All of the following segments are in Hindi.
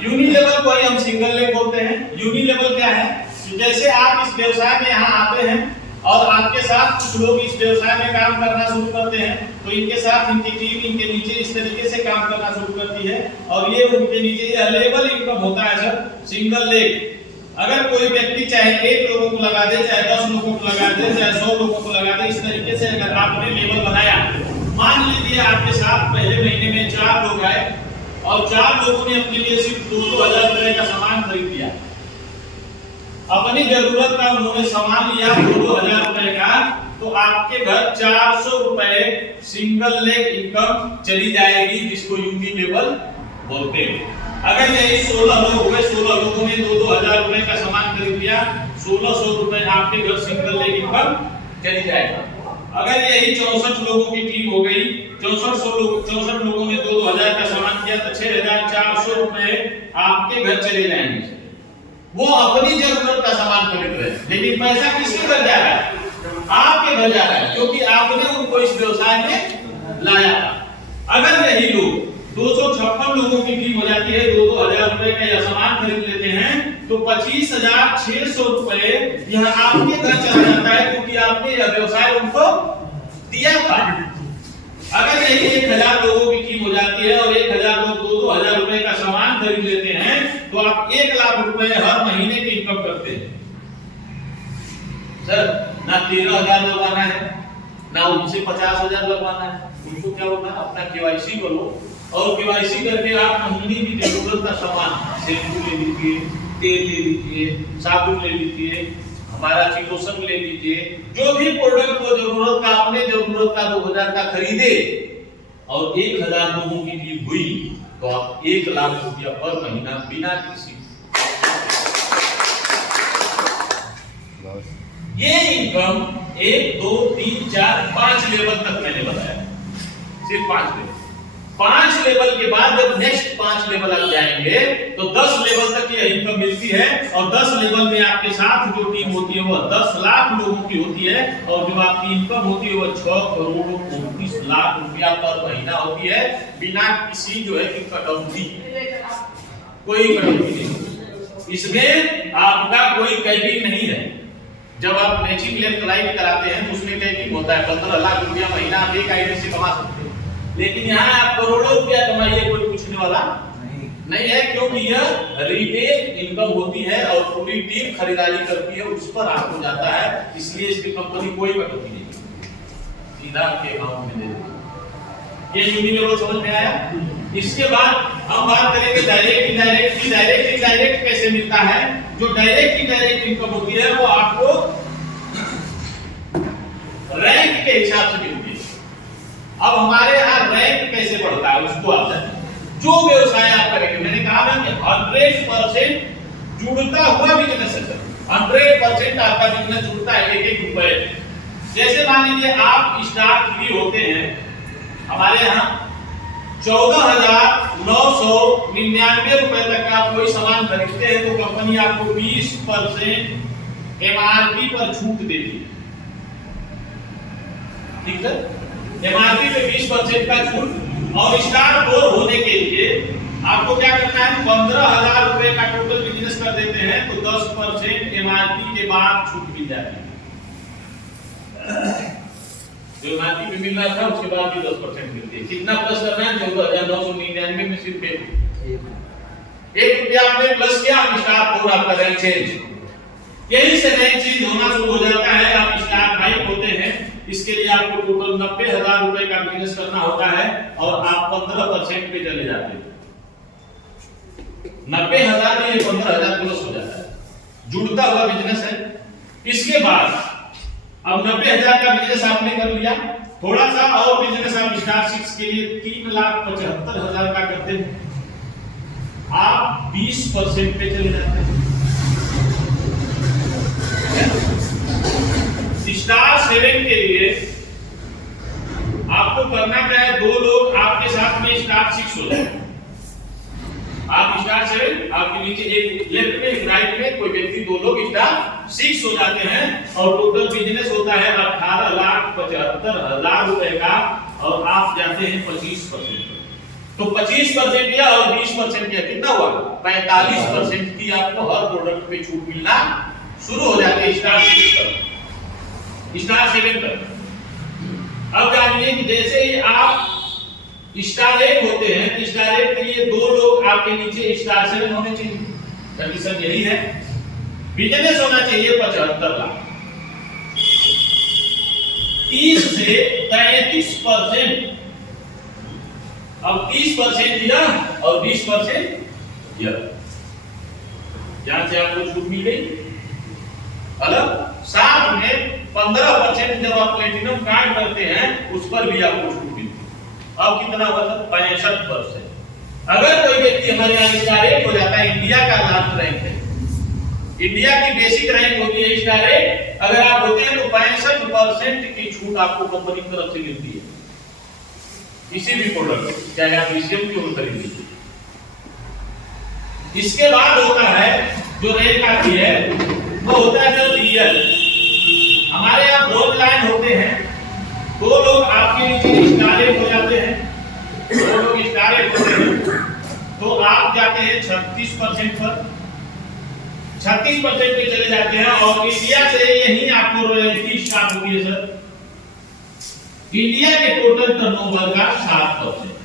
यूनिलेवल को ही हम सिंगल लेग बोलते हैं। यूनिलेवल क्या है? जैसे आप इस व्यवसाय में यहाँ आते हैं और आपके साथ कुछ लोग इस व्यवसाय में काम करना शुरू करते हैं, तो इनके साथ इनकी टीम इनके नीचे इस तरीके से काम करना शुरू करती है और ये उनके नीचे ये लेवल इनकम होता है सर, सिंगल लेग। अगर कोई व्यक्ति चाहे 1 लोगों को लगा दे, चाहे 10 लोगों को लगा दे, चाहे 100 लोगों को लगा दे, इस तरीके से अगर आपने लेवल बनाया, मान लीजिए आपके साथ पहले महीने में 4 लोग आए और 4 लोगों ने अपने लिए सिर्फ 2-2 हजार रुपए का सामान खरीद लिया। अपनी जरूरत का उन्होंने सामान लिया 2-2 हजार रुपए का, तो आपके घर 400 रुपए सिंगल लेग इनकम चली जाएगी, जिसको यूनिलेवल बोलते हैं। अगर यही 16 लोग हुए, 16 लोगों ने 2-2 हजार रुपए का सामान खरीद लिया, 1600 रुपए आपके घर सिंगल लेग इनकम चली जाएगा। अगर यही 64 लोगों की टीम हो गई, 64 लोगों ने 2-2 हजार का सामान किया, तो 6400 रुपए आपके घर चले जाएंगे। वो अपनी जरूरत का सामान खरीद रहे हैं, लेकिन पैसा किसके घर जा रहा है? आपके घर जा रहा है, क्योंकि आपने उनको इस व्यवसाय में लाया था। अगर यही लोग 256 लोगों की टीम हो जाती है, 2-2 हजार रुपए का यह सामान खरीद लेते हैं, तो 25,600 रुपए यहाँ आपके घर चला जाता है, क्योंकि आपने यह व्यवसाय उनको दिया था। अगर यही 1000 लोगों की टीम हो जाती है और 1000 लोग 2-2 हजार रुपए का सामान खरीद लेते हैं, तो आप 1 लाख रुपए हर महीने की इनकम करते हैं। सर ना 13,000 लगवाना है, ना उनसे 50,000 लगवाना है, उनको क्या होता है? अपना केवाईसी करो और केवाईसी करके आप महीने की जरूरत का सामान, शैम्पू ले लीजिए, तेल ले लीजिए, साबुन ले लीजिए, हमारा चिलोसन ले लीजिए, जो भी प्रोडक्ट को जरूरत का, अपने जरूरत का 2000 का खरीदे और 1000 लोगों की टीम हुई, तो आप 1 लाख रुपया पर महीना बिना किसी ये इनकम 1, 2, 3, 4, 5 लेवल तक मैंने बताया, सिर्फ 5 लेवल। 5 लेवल के बाद जब नेक्स्ट 5 लेवल आप जाएंगे तो 10 लेवल तक ये इनकम मिलती है, और 10 लेवल में आपके साथ जो टीम होती है वो 10 लाख लोगों की होती है, और जो आपकी इनकम होती है वो 6 करोड़ 29 लाख रुपया पर महीना होती है, बिना किसी जो है कि कटौती, कोई कटौती नहीं। इसमें आपका कोई कैपिंग नहीं है। जब आप मैचिंग लेफ्ट राइट कराते हैं तो उसमें कैपिंग होता है, 15 लाख रुपया महीना आप एक आईडी से कमा सकते हैं, लेकिन यहाँ आप करोड़ों रुपया कमाइए, कोई पूछने वाला नहीं है, क्योंकि यह रिटेल इनकम होती है और पूरी टीम खरीदारी करती है, उस पर आपको जाता है, इसलिए इसकी कंपनी कोई कटौती नहीं, सीधा आपके अकाउंट में दे देती है। ये यूनिलेवल समझ में आया? इसके बाद हम बात करेंगे डायरेक्ट इनडायरेक्ट। डायरेक्ट इनडायरेक्ट कैसे मिलता है? जो डायरेक्ट इनडायरेक्ट इनकम होती है वो आपको रैंक के हिसाब से मिलती है। अब हमारे यहाँ रैंक कैसे बढ़ता है उसको आप जानिए। जो व्यवसाय आप करेंगे, मैंने कहा ना कि 100% जुड़ता हुआ बिजनेस है, 100% आपका बिजनेस जुड़ता है, 1-1 रुपए। जैसे मान लीजिए आप स्टार्ट फ्री होते हैं, हमारे यहाँ 14,999 रुपए तक का कोई सामान खरीदते हैं तो कंपनी आपको 20% एमआरपी पर छूट देती है। ठीक है, एमआरपी पे 20% का छूट, और स्टार 4 होने के लिए आपको क्या करना है? 15,000 रुपए का टोटल बिजनेस कर देते हैं तो 10% एमआरपी के बाद छूट मिल जाती है। जो एमआरपी पे मिल रहा था उसके बाद भी 10% मिलती है। कितना प्लस करना है? 14,999 में सिर्फ 1 रुपया आपने प्लस किया, आप स्टार 4 आपका रैंक चेंज। यही से रैंक चेंज होना शुरू हो जाता है, आप स्टार 5 होते हैं, इसके लिए आपको टोटल 90,000 रुपए का बिजनेस करना होता है और आप 15% पे चले जाते हैं। 90,000 में 15,000 प्लस हो जाता है, जुड़ता हुआ बिजनेस है। इसके बाद अब 90,000 का बिजनेस आपने कर लिया, थोड़ा सा और बिजनेस आप स्टार 6 के लिए 3,75,000 का करते हैं, आप 20% पे चले जाते हैं। स्टार 7 के लिए आपको करना क्या है? 2 लोग आपके साथ में स्टार 6 हो जाए, आप स्टार 7, आपके नीचे एक लेफ्ट में एक राइट में कोई व्यक्ति, 2 लोग स्टार 6 हो जाते हैं, और टोटल बिजनेस होता है 18,75,000 रुपए का, और आप जाते हैं 25% पर। तो 25% या और 20% या कितना हुआ 45% की आपको हर प्रोडक्ट पे छूट मिलना शुरू हो जाती है स्टार 7 पर। अब जानिए कि जैसे ही आप स्टार 8 होते हैं, स्टार 8 के लिए 2 लोग आपके नीचे स्टार 7 होने चाहिए। कंडीशन यही है। बिजनेस होना चाहिए 75 लाख। 30 से 33%। अब 30% दिया और 20% दिया, यहां से आपको छूट मिल गई। अलग साथ में 15% जब आप प्लेटिनम कार्ड करते हैं उस पर भी आपको छूट मिलती है। अब कितना हुआ था 65%। अगर कोई व्यक्ति हमारे यहाँ स्टार 8 हो जाता है, इंडिया का लास्ट रैंक है, इंडिया की बेसिक रैंक होती है स्टार 8, अगर आप होते हैं तो 65% की छूट आपको कंपनी की तरफ से मिलती है किसी भी प्रोडक्ट, चाहे आप ईसीएम की ओर खरीद लीजिए। इसके बाद होता है जो रैंक आती है वो होता है जो रियल। हमारे यहाँ दो लाइन होते हैं, 2 लोग आपके नीचे स्टार 8 हो जाते हैं, 2 लोग स्टार 8 होते हैं, तो आप जाते हैं 36% पर, 36% पे चले जाते हैं और इंडिया से यही आपको रॉयल्टी स्टार्ट होती है सर। इंडिया के टोटल टर्नओवर का 7%।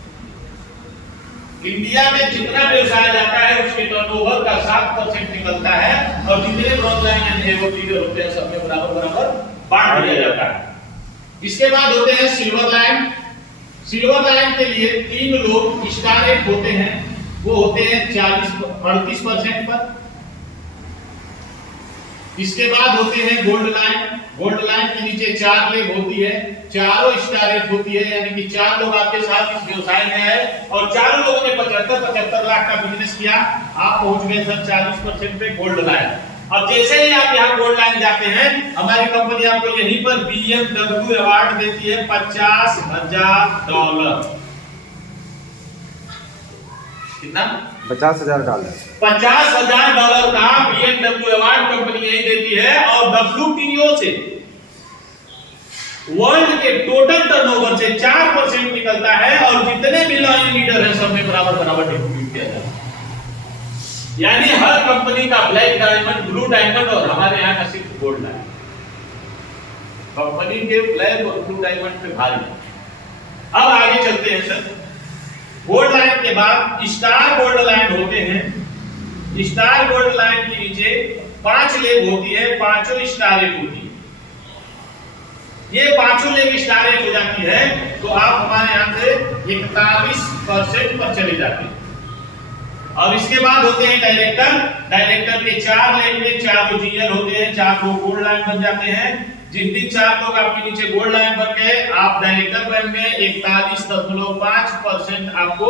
इंडिया में जितना व्यवसाय जाता है उसके टर्नओवर का 7% निकलता है और जितने ब्रॉन्ज लाइन एंड एवो लीडर होते हैं सब में बराबर बराबर बांट दिया जाता है। इसके बाद होते हैं सिल्वर लाइन। सिल्वर लाइन के लिए 3 लोग स्टार 8 होते हैं, वो होते हैं 38% पर। इसके बाद होते हैं गोल्ड लाइन। गोल्ड लाइन के नीचे 4 लेग होती है, चारों स्टार 8 होती है, यानी कि 4 लोग आपके साथ इस व्यवसाय में है और चारों लोगों ने 75 लाख का बिजनेस किया। आप पहुंच गए सर 40% पे गोल्ड लाइन। अब जैसे ही आप यहाँ गोल्ड लाइन जाते हैं, हमारी कंपनी आपको यहीं पर BMW अवार्ड देती है $50,000। कितना? $50,000। $50,000 का BMW अवार्ड कंपनी यही देती है और WTO से वर्ल्ड के टोटल टर्नओवर से 4% निकलता है और जितने भी लाइन लीडर हैं सब में बराबर बराबर डिस्ट्रीब्यूट किया जाता है। यानी हर कंपनी का ब्लैक डायमंड, ब्लू डायमंड और हमारे यहाँ का सिर्फ गोल्ड डायमंड। कंपनी के ब्लैक और ब्लू डायमंड पे भारी। अब आगे चलते हैं सर। गोल्ड लाइन के बाद स्टार गोल्ड लाइन होते हैं। स्टार गोल्ड लाइन के नीचे 5 लेग होती है, 5 स्टार 8 होती है। ये 5 लेग स्टार 8 हो जाती है तो आप हमारे यहाँ से 41% पर चले जाते हैं। और इसके बाद होते हैं डायरेक्टर। डायरेक्टर के 4 लेग में 4 जीएल होते हैं, 4 गोल्ड लाइन बन जाते हैं। जिन दिन 4 लोग आपके नीचे गोल्ड लाइन बन गए, आप डायरेक्टर बैंक में 41.5% आपको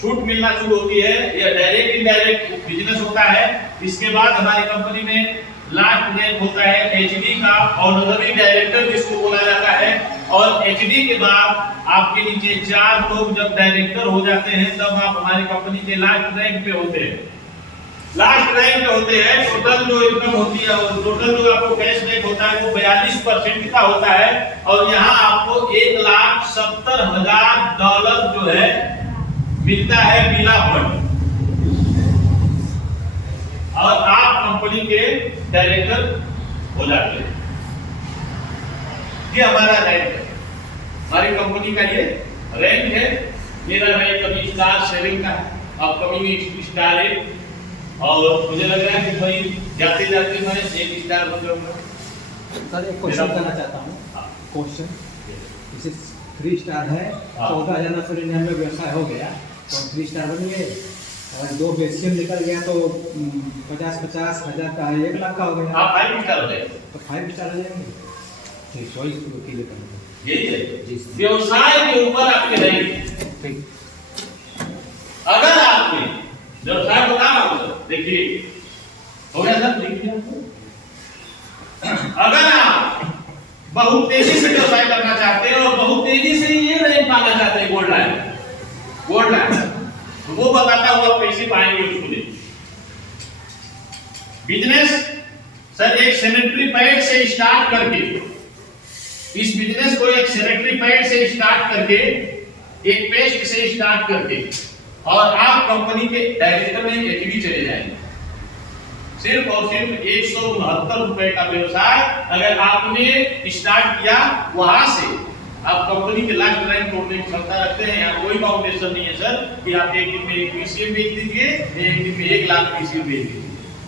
छूट मिलना शुरू होती है। यह डायरेक्ट इनडायरेक्ट बिजनेस होता है। इसके बाद हमारी कंपनी में लास्ट रैंक होता है एचडी का, ऑनररी डायरेक्टर जिसको बोला जाता है। और एचडी के बाद आपके नीचे 4 लोग जब डायरेक्टर हो जाते हैं तब आप हमारी कंपनी के लास्ट रैंक पे होते हैं। लास्ट रैंक पे होते हैं। टोटल जो इनकम होती है, टोटल जो आपको कैशबैक होता है वो 42% का होता है और यहाँ आपको $1,70,000 जो है मिलता है बिना फंड और आप कंपनी के डायरेक्टर हो जाते हैं। ये हमारा रैंक है, हमारी कंपनी का ये रैंक है। मेरा रैंक अभी स्टार 7 का है, अपकमिंग स्टार 8 और मुझे लग रहा है कि भाई जाते जाते मैं 1 स्टार बन जाऊंगा। सर एक क्वेश्चन करना चाहता हूँ। क्वेश्चन इसे 3 स्टार है, 14,999 व्यवसाय हो गया तो 3 स्टार बन गए और 2 बेसियम निकल गया तो 50-50 हजार का 1 लाख का हो गया। आप 5 स्टार हो जाएंगे तो 5 स्टार हो जाएंगे। ठीक, सॉरी क्लियर करना यही है व्यवसाय के ऊपर आपके रहेंगे। ठीक, अगर आपने व्यवसाय को काम देखिए हो गया सर, देखिए अगर आप बहुत तेजी से व्यवसाय करना चाहते हैं और बहुत तेजी से ये रैंक पाना चाहते हैं गोल्ड लाइन तो वो बताता हूं आप कैसे पाएंगे उसको। देखिए बिजनेस सर एक सैनिटरी पैड से स्टार्ट करके, इस बिजनेस को एक सैनिटरी पैड से स्टार्ट करके, एक पेस्ट से स्टार्ट करके और आप कंपनी के डायरेक्टर में एचडी चले जाएंगे। सिर्फ और सिर्फ 169 रुपए का व्यवसाय अगर आपने स्टार्ट किया, वहां से आप कंपनी के लास्ट रैंक तोड़ने की क्षमता रखते हैं। यहाँ कोई फाउंडेशन नहीं है सर कि आप एक दिन में 1 पीसीएम बेच दीजिए, एक दिन में 1 लाख पीसीएम बेच दीजिए।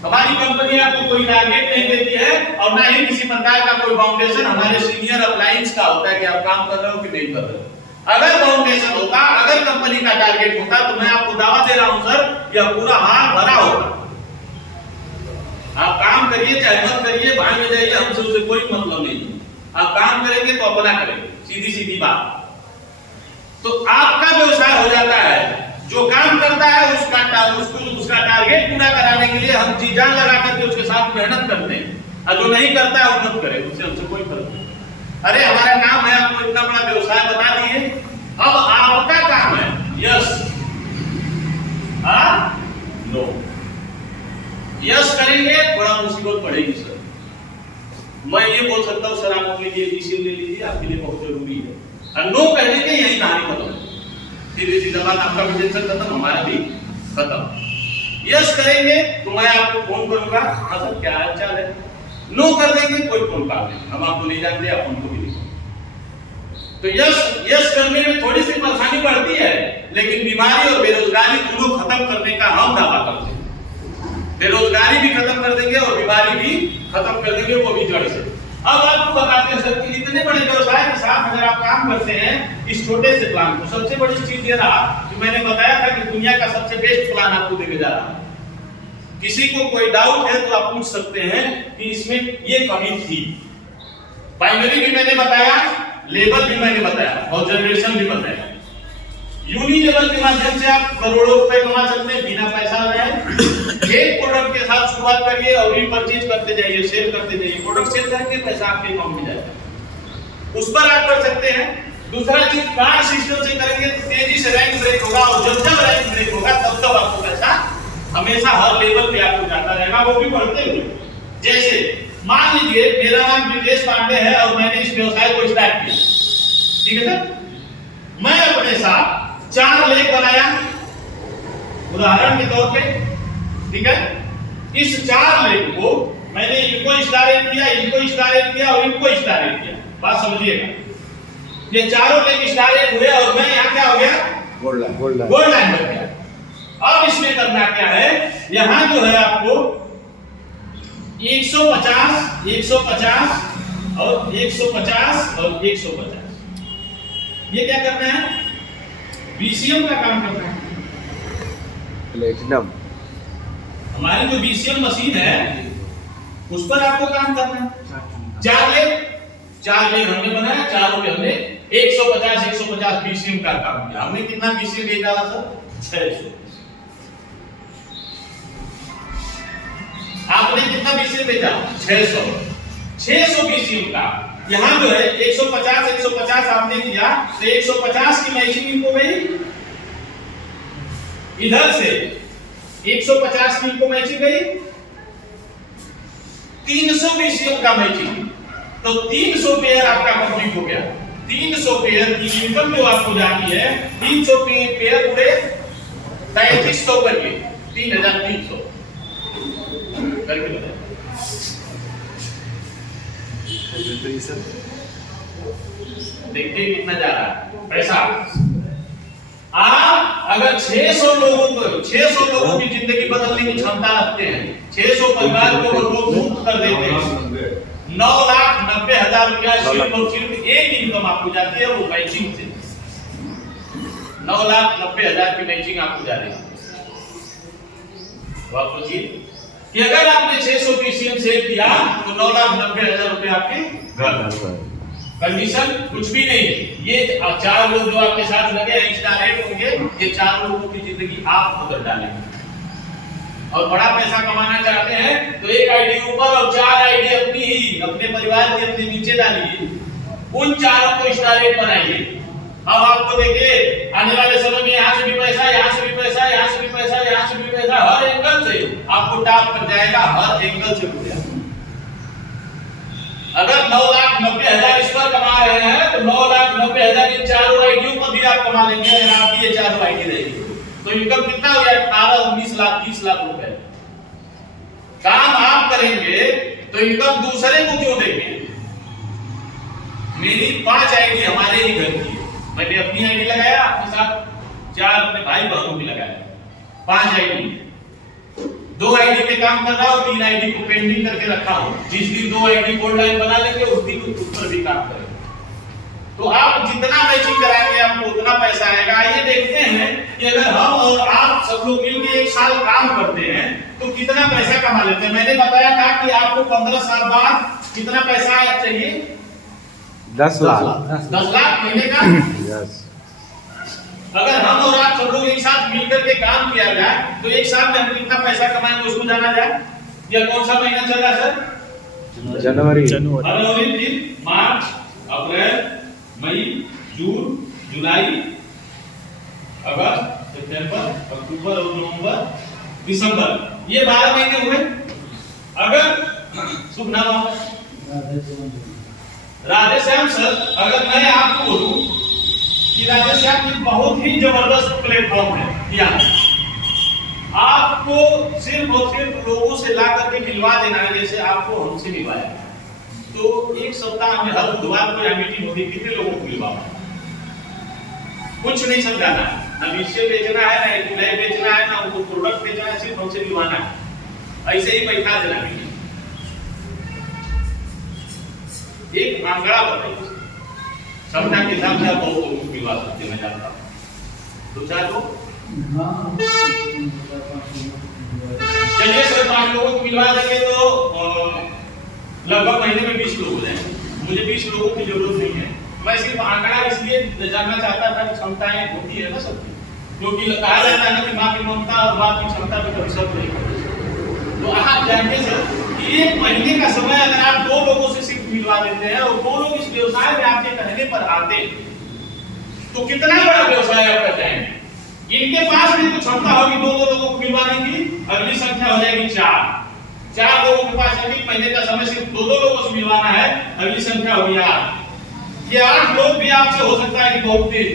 हमारी कंपनी आपको कोई टारगेट नहीं देती है और ना ही किसी प्रकार का कोई फाउंडेशन हमारे सीनियर अप्लायंस का होता है कि आप काम कर रहे हो कि नहीं कर रहे हो। अगर फाउंडेशन होता, अगर कंपनी का टारगेट होता, तो मैं आपको दावा दे रहा हूं सर, यह पूरा हार भरा होता। आप काम करिए चाहे मत करिए, भाग में जाइए, हमसे उससे कोई मतलब नहीं है। आप काम करेंगे तो अपना करेंगे, सीधी सीधी बात। तो आपका व्यवसाय हो जाता है, जो काम करता है उसका टारगेट पूरा कराने के लिए हम जी जान लगा करके उसके साथ मेहनत करते हैं, और जो नहीं करता है वो मत करे, उससे हमसे कोई फर्क नहीं। अरे हमारा काम है आपको इतना बड़ा व्यवसाय बता दिए, अब आपका काम है यस नो। यस करेंगे बड़ा मुसीबत पड़ेगी सर। मैं ये बोल सकता हूँ सर आप अपने लिए डिसीजन ले लीजिए, आपके लिए बहुत जरूरी है। और नो कहने के यही कहानी खत्म, सीधी सीधा बात, आपका भी टेंशन खत्म, हमारा भी खत्म। यस करेंगे तो मैं आपको फोन करूंगा, हाँ सर क्या हाल चाल है। नो कर देंगे कोई फोन काम नहीं, हम आपको नहीं जानते, आप उनको भी नहीं। तो यस करने में थोड़ी सी परेशानी पड़ती है, लेकिन बीमारी और बेरोजगारी दोनों खत्म करने का हम दावा करते हैं। बेरोजगारी भी खत्म कर देंगे और बीमारी भी खत्म कर देंगे, वो भी जड़ से। अब आपको बताते हैं सर कि इतने बड़े व्यवसाय के साथ अगर आप काम करते हैं इस छोटे से प्लान को, सबसे बड़ी चीज ये रहा कि मैंने बताया था कि दुनिया का सबसे बेस्ट प्लान आपको देके जा रहा हूं। किसी को कोई डाउट है तो आप पूछ सकते हैं कि इसमें ये कमी थी। प्राइमरी भी मैंने बताया, लेवल भी मैंने बताया और जनरेशन भी बताया। यूनि लेवल के माध्यम से आप करोड़ों रुपए कमा सकते हैं बिना पैसा लगाए। एक प्रोडक्ट के साथ शुरुआत करिए और रीपरचेज करते जाइए, सेल करते जाइए। प्रोडक्ट सेल करेंगे पैसा आपके अकाउंट में जाएगा, उस पर आप कर सकते हैं। दूसरा चीज कार्ड सिस्टम से करेंगे तो तेजी से रैंक ब्रेक होगा, और जब जब रैंक ब्रेक होगा तब तब आपको पैसा हमेशा हर लेवल पे आपको जाता रहेगा, वो भी बढ़ते हुए। जैसे मान लीजिए मेरा नाम ब्रिजेश पांडे है और मैंने इस व्यवसाय को स्टार्ट किया, ठीक है सर। मैं अपने साथ 4 लेख बनाया उदाहरण के तौर पे, ठीक है। इस 4 लेख को मैंने इनको स्टारेट किया, इनको स्टारेट किया और इनको स्टारेट किया। बात समझिएगा, ये चारों लेख स्टारेट हुए और मैं यहाँ क्या हो गया, गोल्ड लाइन बन गया। अब इसमें करना क्या है, यहाँ जो है आपको 150 150 और 150 और 150 ये क्या करना है, बीसीएम का काम करना है। प्लेटिनम हमारी जो बीसीएम मशीन है उस पर आपको काम करना है। 4 लेख हमने बनाया, चारों पे हमने 150 बीसीएम का काम किया। हमने कितना बीसीएम भेज डाला था, 600। आपने कितना बीसीएम भेजा, 600 बीसीएम का। यहाँ जो है 150 आपने किया तो 150 की मैचिंग इनको गई, इधर से 150 की इनको मैचिंग गई, 300 बीसीएम का मैचिंग, तो 300 पेयर आपका कंप्लीट हो गया। 300 पेयर की इनकम जो आपको जाती है, 300 पेयर पूरे 3300 करके 3300 करके बताया। देखिए कितना जा रहा है पैसा। आप अगर 600 लोगों की जिंदगी बदलने की क्षमता रखते हैं, 600 परिवार को लोग मुक्त कर देते हैं, 9,90,000 रुपया सिर्फ और सिर्फ एक इनकम आपको जाती है, वो मैचिंग से 9,90,000 की मैचिंग आपको जा रही है। तो आप सोचिए कि अगर आपने 600 बीसीएम सेव किया तो 9,90,000 रुपए आपके घर। कंडीशन कुछ भी नहीं है, ये 4 लोग जो आपके साथ लगे हैं स्टारेट होंगे, ये 4 लोगों की जिंदगी आप बदल डालेंगे। और बड़ा पैसा कमाना चाहते हैं तो एक आईडी ऊपर और 4 आईडी अपनी ही, अपने परिवार के अपने नीचे डालिए, उन 4 को स्टारेट बनाइए। अब आपको देखिए आने वाले समय में यहाँ से भी पैसा, यहाँ से भी पैसा, यहाँ से भी पैसा, यहाँ से भी पैसा, हर एंगल से आपको टॉप कर जाएगा, हर एंगल से रुपया। अगर 9,90,000 इस पर कमा रहे हैं तो 9,90,000 इन 4 आईडियों पर भी आप कमा लेंगे, अगर आपकी ये 4 आईडी रहेगी। तो इनकम कितना हो गया? 18, 19 लाख, 30 लाख रुपए। काम आप करेंगे तो इनकम दूसरे को क्यों देंगे? मेरी 5 आईडी हमारे ही घर की है, मैंने अपनी आईडी लगाया, आपके साथ 4 अपने भाई बहनों की लगाया, 5 आईडी, 2 आईडी पे काम कर रहा हूं, 3 आईडी को पेंडिंग करके रखा हूं। जिस दिन 2 आईडी कोड लाइन बना लेंगे उस दिन उस पर भी काम करेंगे। तो आप जितना मैचिंग कराएंगे आपको उतना पैसा आएगा। आइए देखते हैं कि अगर हम और आप सब लोग मिलकर 1 साल काम करते हैं तो कितना पैसा कमा लेते हैं। मैंने बताया था कि आपको 15 साल बाद कितना पैसा चाहिए? 10 लाख। 10 लाख महीने का। यस। अगर हम और आप सब लोग एक साथ मिलकर के काम किया जाए तो 1 साल में हम कितना पैसा कमाएंगे उसको जाना जाए। या कौन सा महीना चल रहा है सर? जनवरी। फरवरी, मार्च, अप्रैल, मई, जून, जुलाई, अगस्त, सितंबर, अक्टूबर और नवंबर, दिसंबर, ये 12 महीने हुए। अगर शुभ नाम आपका? राधेश्याम सर, अगर मैं आपको बोलूं कि राधेश्याम एक बहुत ही जबरदस्त प्लेटफॉर्म है, या आपको सिर्फ और सिर्फ लोगों से ला करके मिलवा देना है, जैसे आपको हमसे मिलवाया, तो 1 सप्ताह में हर बुधवार को यह मीटिंग होती है, कितने लोगों को मिलवा? कुछ नहीं समझाना, ना विषय बेचना है, ना नए बेचना है, ना उनको प्रोडक्ट बेचना है, सिर्फ हमसे मिलवाना है। ऐसे ही बैठा देना है। एक आंकड़ा बताइए, क्षमता के हिसाब से आप बहुत लोगों को मिलवा सकते हैं, मैं जानता हूँ। 2-4 लोग, चलिए सर 5 लोगों को मिलवा देंगे तो लगभग महीने में 20 लोग हो जाएंगे। मुझे 20 लोगों की जरूरत नहीं है, मैं सिर्फ आंकड़ा इसलिए जानना चाहता था कि क्षमताएं होती है ना सबकी, क्योंकि कहा जाता है ना कि माँ की ममता और बाप की क्षमता भी कभी सब नहीं। तो आप जानते सर कि 1 महीने का समय अगर आप 2 लोगों से सिर्फ मिलवा देते हैं और 2 लोग इस व्यवसाय में आपके कहने पर आते तो कितना बड़ा व्यवसाय आप कर जाएंगे। इनके पास भी तो क्षमता होगी 2 लोगों को मिलवाने की, अगली संख्या हो जाएगी 4 लोगों के पास एक महीने का समय सिर्फ 2 लोगों से मिलवाना है, अगली संख्या होगी 8। ये 8 लोग भी आपसे हो सकता है कि बहुत तेज,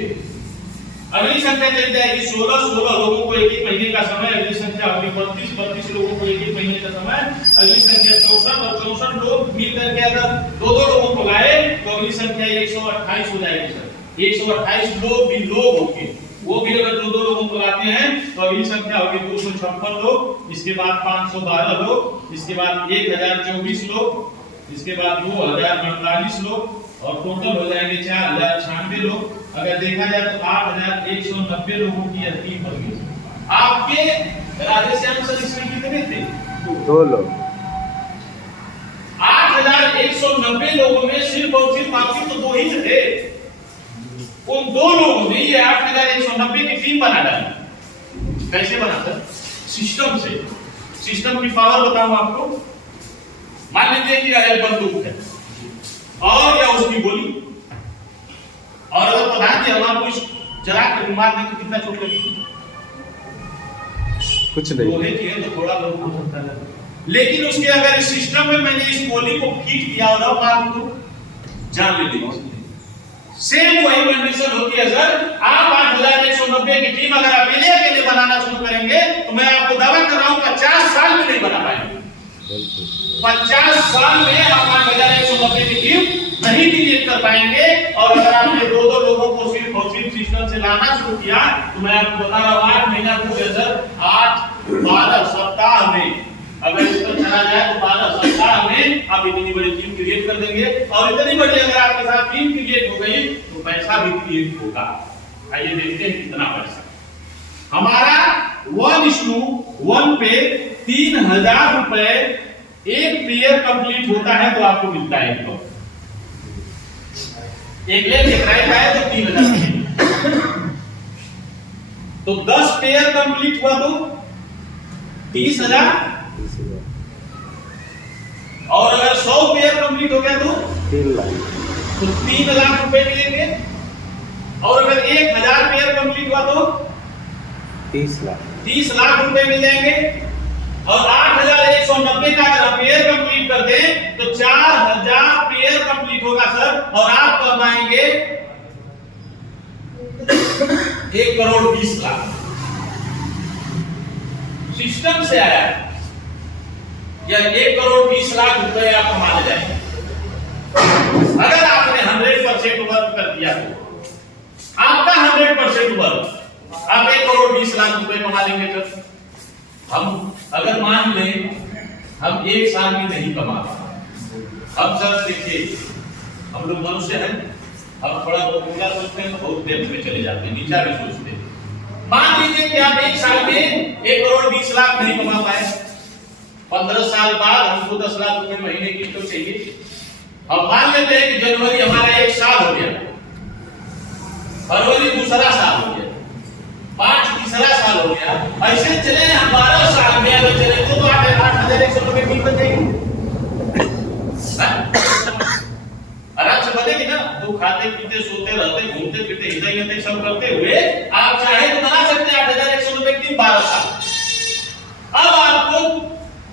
अगली संख्या चली जाएगी 16 लोगों को एक महीने का समय, अगली संख्या होगी 32 लोगों को एक महीने का समय, अगली संख्या 64 लोग मिल करके अगर 2 लोगों को लाए तो अगली संख्या 128 हो जाएगी सर। 128 लोग भी लोग होंगे, वो भी अगर 2 लोगों को लाते हैं तो अगली संख्या होगी 256 लोग, इसके बाद 512 लोग, इसके बाद 1024 लोग, इसके बाद 2048 लोग और टोटल हो जाएंगे 4096 लोग। अगर देखा जाए तो 8190 लोगों की यह टीम बन गई। आपके राधेश्याम सर इसमें कितने थे? 2 लोग। 8190 लोगों में सिर्फ और सिर्फ आपके तो 2 ही थे। उन 2 लोगों ने ये 8190 की टीम बना डाली। कैसे बना सर? सिस्टम से। सिस्टम की पावर बताऊं आपको। मान लीजिए कि यह बंदूक है और या उसकी गोली, और अगर प्रधान जी हम आपको इस जला कर मार दें तो कितना चोट लगेगी? कुछ नहीं। लोहे की है तो थोड़ा बहुत हो सकता है, लेकिन उसके अगर इस सिस्टम में मैंने इस गोली को फिट किया और मार दूं तो जान ले लेगी। सेम वही कंडीशन होती है सर। आप 8190 की टीम अगर अकेले अकेले बनाना शुरू करेंगे तो मैं आपको दावा कर रहा हूं 50 साल में नहीं बना पाएंगे। 50 साल में आप 8190 की टीम नहीं क्रिएट कर पाएंगे। और अगर आपने 2 लोगों को सिर्फ और सिर्फ सिस्टम से लाना शुरू किया तो मैं आपको बता रहा हूं 8 महीना हो गया सर, 12 सप्ताह में अगर इस पर चला जाए तो 12 सप्ताह में आप इतनी बड़ी टीम क्रिएट कर देंगे। और इतनी बड़ी अगर आपके साथ टीम क्रिएट हो गई तो पैसा भी क्रिएट होगा। आइए देखते हैं कितना पैसा हमारा 1:1 पे 3000 रुपए एक पेयर कंप्लीट होता है तो आपको मिलता है। एक लेग एक राइट है तो 3000, तो 10 पेयर कंप्लीट हुआ तो 30,000, और अगर 100 पेयर कंप्लीट हो गया तो 3 लाख, तो 3 लाख रुपए मिलेंगे। और अगर 1000 पेयर कंप्लीट हुआ तो 30 लाख, 30 लाख रुपए मिल जाएंगे। और 8190 का अगर पेयर कंप्लीट कर दें तो 4000 पेयर कंप्लीट होगा सर, और आप कमाएंगे 1 करोड़ 20 लाख। सिस्टम से आया है। या 1,20,00,000 रुपए आप कमा जाएंगे अगर आपने 100% वर्क कर दिया तो। आपका 100% वर्क आप 1,20,00,000 रुपए कमा लेंगे। जब हम अगर मान लें हम 1 साल में नहीं कमा, हम सर देखिए हम लोग मनुष्य हैं, हम थोड़ा बहुत ऊंचा सोचते हैं तो बहुत डेप्थ में चले जाते हैं, नीचा भी सोचते हैं। मान लीजिए कि आप 1 साल में 1,20,00,000 नहीं कमा पाए, 15 साल बाद हमको 10 लाख रुपए महीने की तो चाहिए। अब मान लेते हैं कि जनवरी हमारा 1 साल हो गया, फरवरी दूसरा साल हो गया, मार्च तीसरा साल हो गया, ऐसे चले हम 12 साल में अगर चले तो 8,100 रुपए की बन जाएगी। आराम से बनेगी ना। तो खाते पीते सोते रहते घूमते फिरते हिदायतें सब करते हुए आप चाहे तो बना सकते हैं 8,100 रुपए की 12 साल। अब आपको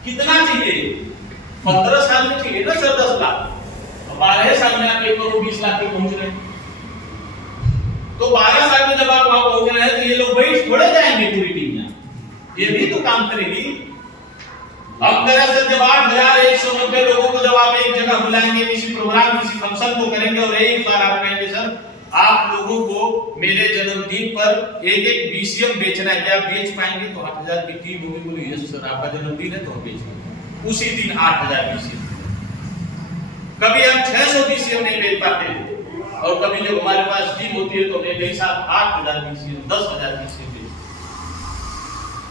कितना चाहिए? 15 साल में चाहिए ना सर 10 लाख, 12 साल में आप 1,20,00,000 पे पहुंच रहे हैं। तो 12 साल में जब आप वहां पहुंच रहे हैं तो ये लोग बैठ थोड़े जाएंगे पूरी टीम में, ये भी तो काम करेगी। अब दरअसल जब 8,190 लोगों को जब आप एक जगह बुलाएंगे, किसी प्रोग्राम किसी फंक्शन को करेंगे और एक बार आप कहेंगे सर आप लोगों को मेरे जन्मदिन पर एक BCM बेचना है, क्या आप बेच पाएंगे? तो 8,000 की टीम होगी, बोली यस सर आपका जन्मदिन है तो हम बेचेंगे। उसी दिन 8,000 BCM। कभी हम 600 BCM नहीं बेच पाते और कभी जब हमारे पास टीम होती है तो हमें कई साल 8,000 BCM 10,000 BCM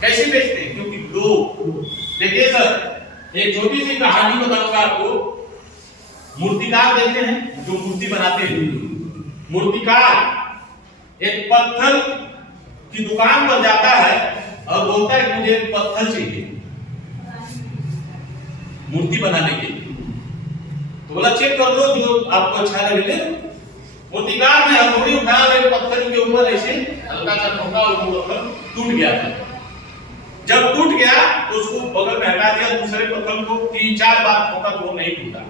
कैसे बेचते हैं? क्योंकि लोग देखिए सर एक छोटी सी कहानी बताऊंगा आपको। मूर्तिकार देखते हैं जो मूर्ति बनाते हैं, मूर्तिकार एक पत्थर की दुकान पर जाता है और बोलता है कि मुझे पत्थर चाहिए मूर्ति बनाने के लिए। तो बोला चेक कर लो जो आपको अच्छा लगे। मूर्तिकार ने हथौड़ी उठा ले पत्थर के ऊपर ऐसे हल्का सा ठोका और वो पत्थर टूट गया था। जब टूट गया तो उसको बगल में हटा दिया, दूसरे पत्थर को 3-4 बार ठोका तो वो नहीं टूटा,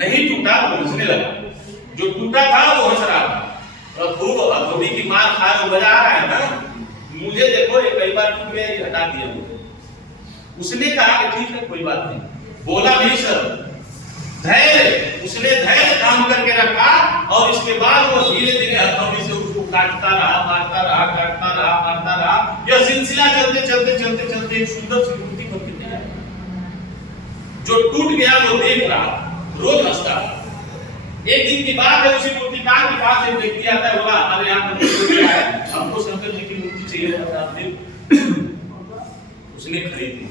नहीं टूटा वो हंसने लगा। जो टूटा था वो हंस रहा था और खूब हथौड़ी की मार खा के बजा रहा है ना, मुझे देखो ये कई बार टूट गया ये हटा दिया मुझे। उसने कहा कि ठीक है कोई बात नहीं। बोला नहीं सर धैर्य, उसने धैर्य काम करके रखा और इसके बाद वो धीरे धीरे हथौड़ी से उसको काटता रहा, मारता रहा, काटता रहा, मारता रहा। यह सिलसिला चलते चलते चलते चलते एक सुंदर सी मूर्ति बन के तैयार। जो टूट गया वो देख रहा, रोज हंसता। एक दिन की बात है, उसी मूर्तिकार के पास एक व्यक्ति आता है, बोला हमारे यहाँ पर है, हमको शंकर जी की मूर्ति चाहिए। उसने खरीदी।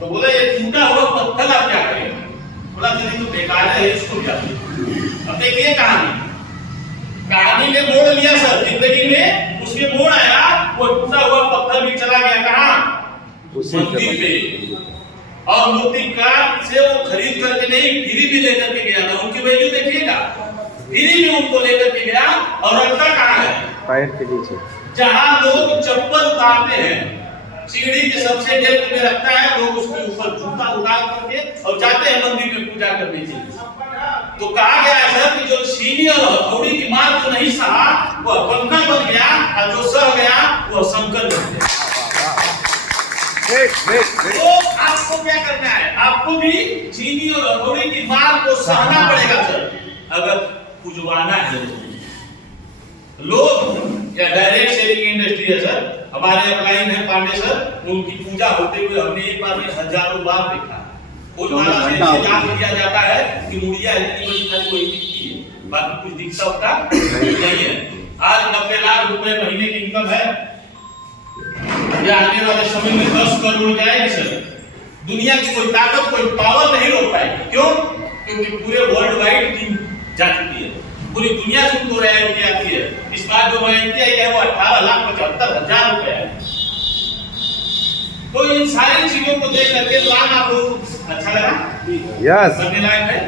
तो बोला ये टूटा हुआ पत्थर आप क्या करेंगे? बोला तो बेकार है इसको क्या। अब देखिए कहानी ने मोड़ लिया सर, जिंदगी में उसके मोड़ आया, वो टूटा हुआ पत्थर भी चला गया कहां? मंदिर पे। और मूर्तिकार से वो खरीद करके नहीं फ्री भी लेकर के गया था। उनकी वैल्यू देखिएगा, फ्री में उनको लेकर के गया और रखता कहां है? पैर के नीचे, जहां लोग चप्पल उतारते हैं सीढ़ी के सबसे डेप्थ में रखता है, लोग उसके ऊपर जूता उतार करके और जाते हैं मंदिर में पूजा करने के लिए। तो कहा गया है सर कि जो सीनियर हथौड़ी की मार को नहीं सहा वह बंका बन गया और जो सह गया वह शंकर बन गया। तो आपको क्या करना है? आपको भी चीनी और हथौड़ी की मार को सहना पड़ेगा सर, अगर पुजवाना है। लोग या डायरेक्ट सेलिंग इंडस्ट्री है सर, हमारे अपलाइन है पांडे सर, उनकी पूजा होते हुए हमने एक बार में हजारों बार देखा। फूलमाला से याद किया जाता है कि मुड़िया इतनी बड़ी खाली कोई दिखती है, बाकी कुछ दिखता होता नहीं है। आज 90 लाख रुपए महीने की इनकम है, या आने वाले समय में 10 करोड़ जाएगी सर। दुनिया की कोई ताकत कोई पावर नहीं रोक पाएगी। क्यों? क्योंकि पूरे वर्ल्ड वाइड टीम जा चुकी है, पूरी दुनिया से उनको रॉयल्टी आती है। इस बार जो रॉयल्टी आई है वो 18,75,000 रुपए है। तो इन सारी चीजों को देख करके प्लान आपको अच्छा लगा? यस। करने लायक है।